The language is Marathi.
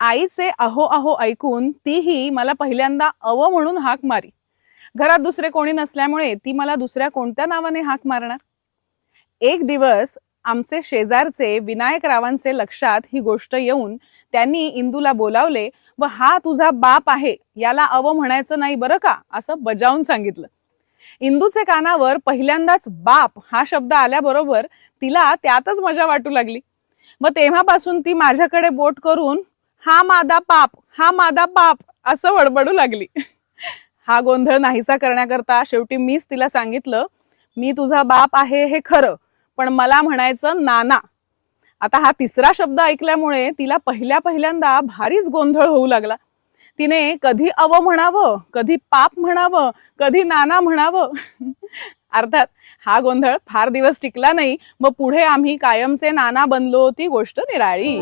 आईचे अहो अहो ऐकून तीही मला पहिल्यांदा अव म्हणून हाक मारी. घरात दुसरे कोणी नसल्यामुळे ती मला दुसऱ्या कोणत्या नावाने हाक मारणार. एक दिवस आमचे शेजारचे विनायकरावांचे लक्षात ही गोष्ट येऊन त्यांनी इंदूला बोलावले व हा तुझा बाप आहे, याला अव म्हणायचं नाही बरं का, असं बजावून सांगितलं. इंदूचे कानावर पहिल्यांदाच बाप हा शब्द आल्याबरोबर तिला त्यातच मजा वाटू लागली. मग तेव्हापासून ती माझ्याकडे बोट करून हा मादा पाप, हा मादा पाप असं बडबडू लागली. हा गोंधळ नाहीसा करण्याकरता शेवटी मीच तिला सांगितलं, मी तुझा बाप आहे हे खरं, पण मला म्हणायचं नाना. आता हा तिसरा शब्द ऐकल्यामुळे तिला पहिल्यांदा भारीच गोंधळ होऊ लागला. तिने कधी अव म्हणावं, कधी पाप म्हणावं, कधी नाना म्हणावं. अर्थात हा गोंधळ फार दिवस टिकला नाही. मग पुढे आम्ही कायमचे नाना बनलो, ती गोष्ट निराळी.